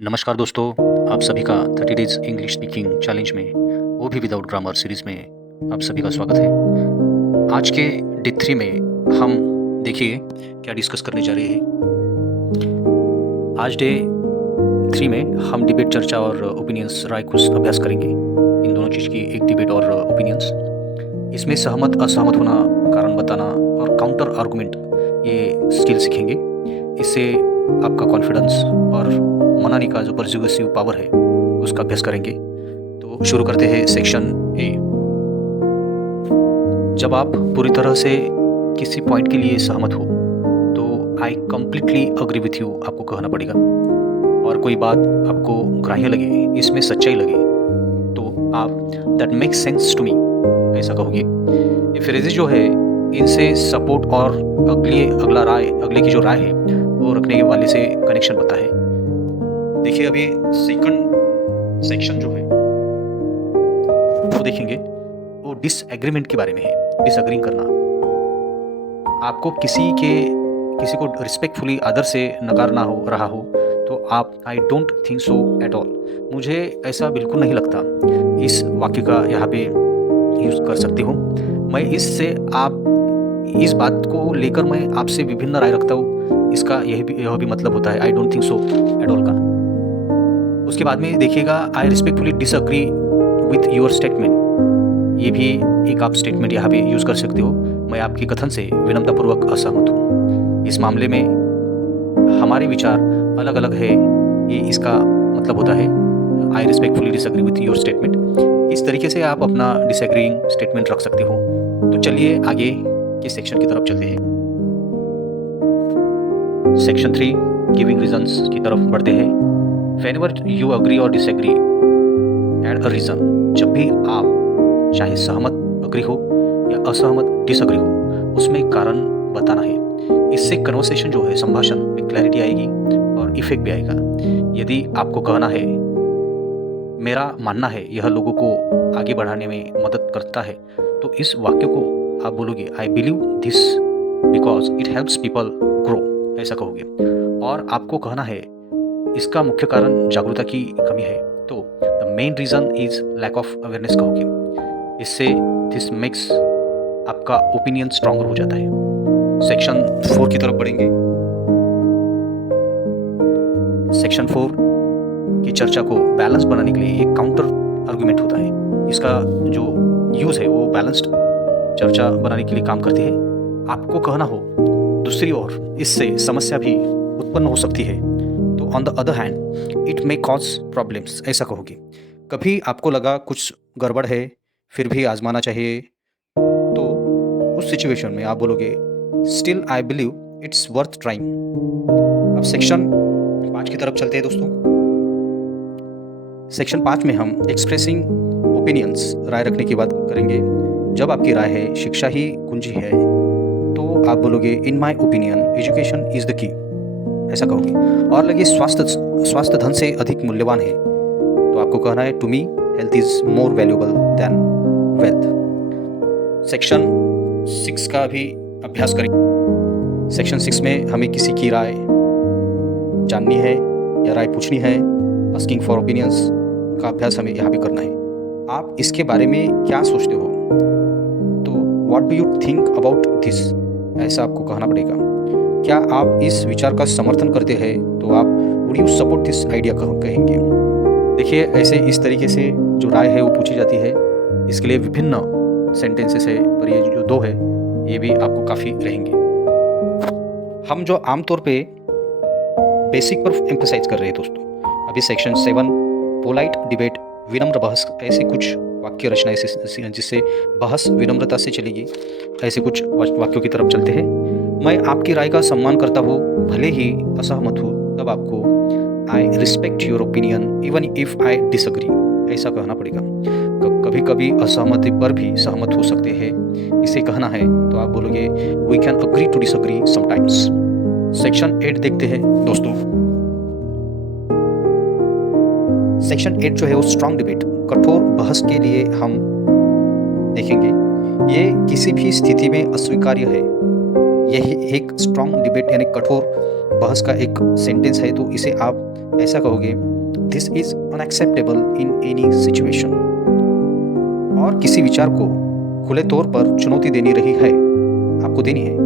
नमस्कार दोस्तों, आप सभी का 30 डेज़ इंग्लिश स्पीकिंग चैलेंज में वो भी विदाउट ग्रामर सीरीज़ में आप सभी का स्वागत है। आज के डे 3 में हम देखिए क्या डिस्कस करने जा रहे हैं। आज डे 3 में हम डिबेट चर्चा और ओपिनियंस राय कुछ अभ्यास करेंगे। इन दोनों चीज़ की एक डिबेट और ओपिनियंस। इसमें सहमत असहमत होना, कारण बताना और काउंटर आर्गुमेंट ये स्किल सीखेंगे। इससे आपका कॉन्फिडेंस और मनाने का जो पर्सुएसिव पावर है उसका अभ्यास करेंगे। तो शुरू करते हैं सेक्शन ए। जब आप पूरी तरह से किसी पॉइंट के लिए सहमत हो तो I completely agree with you आपको कहना पड़ेगा। और कोई बात आपको ग्राह्य लगे, इसमें सच्चाई लगे, तो आप that makes sense to me ऐसा कहोगे। ये फ्रेजेस जो है इनसे सपोर्ट और अगले की जो राय है वो रखने वाले से कनेक्शन बनता है। देखिए अभी सेकंड सेक्शन जो है वो देखेंगे, वो डिसएग्रीमेंट के बारे में है। डिसएग्री करना, आपको किसी को रिस्पेक्टफुली आदर से नकारना हो रहा हो तो आप I don't think so at all, मुझे ऐसा बिल्कुल नहीं लगता, इस वाक्य का यहाँ पे यूज़ कर सकती हूँ। मैं इससे आप इस बात को लेकर मैं आपसे विभिन्न राय रखता हूँ, इसका यह भी मतलब होता है I don't think so at all का। उसके बाद में देखिएगा I respectfully disagree with your statement, ये भी एक आप स्टेटमेंट यहाँ पे यूज़ कर सकते हो। मैं आपके कथन से विनम्रतापूर्वक असहमत हूँ, इस मामले में हमारे विचार अलग अलग है, ये इसका मतलब होता है I respectfully disagree with your statement. इस तरीके से आप अपना डिसएग्रीइंग स्टेटमेंट रख सकते हो। तो चलिए आगे के सेक्शन की तरफ चलते हैं। सेक्शन 3 गिविंग रीजंस की तरफ बढ़ते हैं। Whenever you agree or disagree, add a reason। जब भी आप चाहे सहमत अग्री हो या असहमत डिसअग्री हो, उसमें कारण बताना है। इससे कन्वर्सेशन जो है, संभाषण में क्लैरिटी आएगी और इफेक्ट भी आएगा। यदि आपको कहना है मेरा मानना है यह लोगों को आगे बढ़ाने में मदद करता है, तो इस वाक्य को आप बोलोगे I believe this because it helps people grow, ऐसा कहोगे। और आपको कहना है इसका मुख्य कारण जागरूकता की कमी है, तो the main reason is lack of awareness कहोगे। इससे दिस मेक्स आपका ओपिनियन स्ट्रॉन्गर हो जाता है। सेक्शन 4 की तरफ बढ़ेंगे। सेक्शन 4 की चर्चा को बैलेंस बनाने के लिए एक काउंटर आर्गुमेंट होता है। इसका जो यूज है वो बैलेंस्ड चर्चा बनाने के लिए काम करती है। आपको कहना हो दूसरी ओर इससे समस्या भी उत्पन्न हो सकती है, तो on the other hand it may cause problems, ऐसा कहोगे। कभी आपको लगा कुछ गड़बड़ है फिर भी आजमाना चाहिए, तो उस सिचुएशन में आप बोलोगे still I believe it's worth trying. अब सेक्शन 5 की तरफ चलते हैं दोस्तों। सेक्शन 5 में हम एक्सप्रेसिंग ओपिनियंस, राय रखने की बात करेंगे। जब आपकी राय है शिक्षा ही कुंजी है, तो आप बोलोगे in my opinion education is the key, ऐसा कहोगे। और लगे स्वास्थ्य धन से अधिक मूल्यवान है, तो आपको कहना है to me health is more valuable than wealth. Section 6 का भी अभ्यास करेंगे। सेक्शन 6 में हमें किसी की राय जाननी है या राय पूछनी है, आस्किंग फॉर ओपिनियंस का अभ्यास हमें यहाँ पे करना है। आप इसके बारे में क्या सोचते हो, तो what do you think about this, ऐसा आपको कहना पड़ेगा। क्या आप इस विचार का समर्थन करते हैं, तो आप would you support this idea कहेंगे। देखिए ऐसे इस तरीके से जो राय है वो पूछी जाती है। इसके लिए विभिन्न सेंटेंसेस है, पर ये जो 2 है ये भी आपको काफ़ी रहेंगे। हम जो आमतौर पे बेसिक पर एम्फसाइज कर रहे हैं दोस्तों। अभी सेक्शन 7 पोलाइट डिबेट, विनम्र बहस, ऐसे कुछ वाक्य रचना जिससे बहस विनम्रता से चलेगी, ऐसे कुछ वाक्यों की तरफ चलते हैं। मैं आपकी राय का सम्मान करता हूँ, भले ही असहमत हूँ, तब आपको I respect your opinion even if I disagree, ऐसा कहना पड़ेगा। कभी कभी असहमति पर भी सहमत हो सकते हैं, इसे कहना है तो आप बोलोगे we can agree to disagree sometimes. Section 8 देखते हैं दोस्तों। सेक्शन 8 जो है वो स्ट्रॉन्ग डिबेट, कठोर बहस के लिए हम देखेंगे। ये किसी भी स्थिति में अस्वीकार्य है। यही एक स्ट्रॉन्ग डिबेट यानी कठोर बहस का एक सेंटेंस है, तो इसे आप ऐसा कहोगे, this is unacceptable in any situation, और किसी विचार को खुले तौर पर चुनौती देनी रही है, आपको देनी है,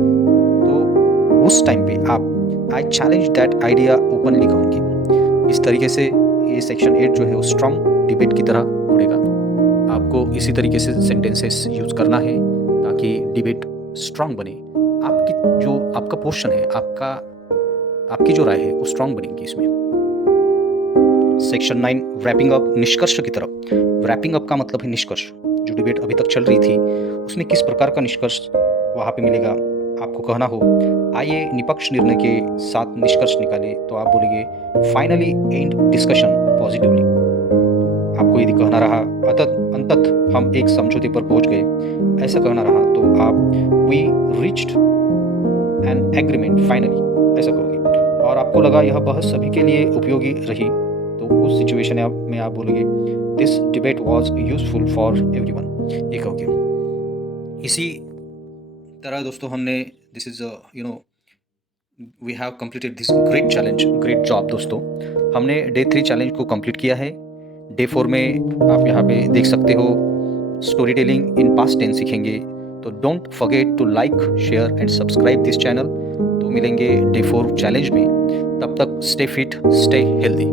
तो उस टाइम पे आप I challenge that idea openly कहूँगी। इस तरीके से ये सेक्शन 8 जो है वो स्ट्रॉन्ग डिबेट की तरह उड़ेगा। आपको इसी तरीके से सेंटेंसेस यूज़ करना है ताकि डिबेट स्ट्रॉन्ग बने। आपका पोर्शन है, आपकी जो राय है वो स्ट्रॉन्ग बनेगी इसमें। सेक्शन 9 रैपिंग अप, निष्कर्ष की तरफ। रैपिंग अप का मतलब है निष्कर्ष। जो डिबेट अभी तक चल रही थी उसमें किस प्रकार का निष्कर्ष वहाँ पे मिलेगा, आपको कहना हो आइए निष्पक्ष निर्णय के साथ निष्कर्ष निकाले, तो आप बोलेंगे फाइनली एंड डिस्कशन पॉजिटिवली। आपको यदि कहना रहा अंततः हम एक समझौते पर पहुंच गए, ऐसा कहना रहा तो आप we reached an agreement finally, ऐसा कहोगे। और आपको लगा यह बहस सभी के लिए उपयोगी रही, तो उस सिचुएशन में आप बोलोगे this debate was useful for everyone, ये कहोगे। इसी तरह दोस्तों हमने this is we have completed this great challenge, great job दोस्तों। हमने डे 3 चैलेंज को कंप्लीट किया है। डे 4 में आप यहाँ पे देख सकते हो story telling in past tense सीखेंगे, तो don't forget to like share and subscribe this channel. तो मिलेंगे डे 4 चैलेंज में, तब तक स्टे फिट, स्टे हेल्दी।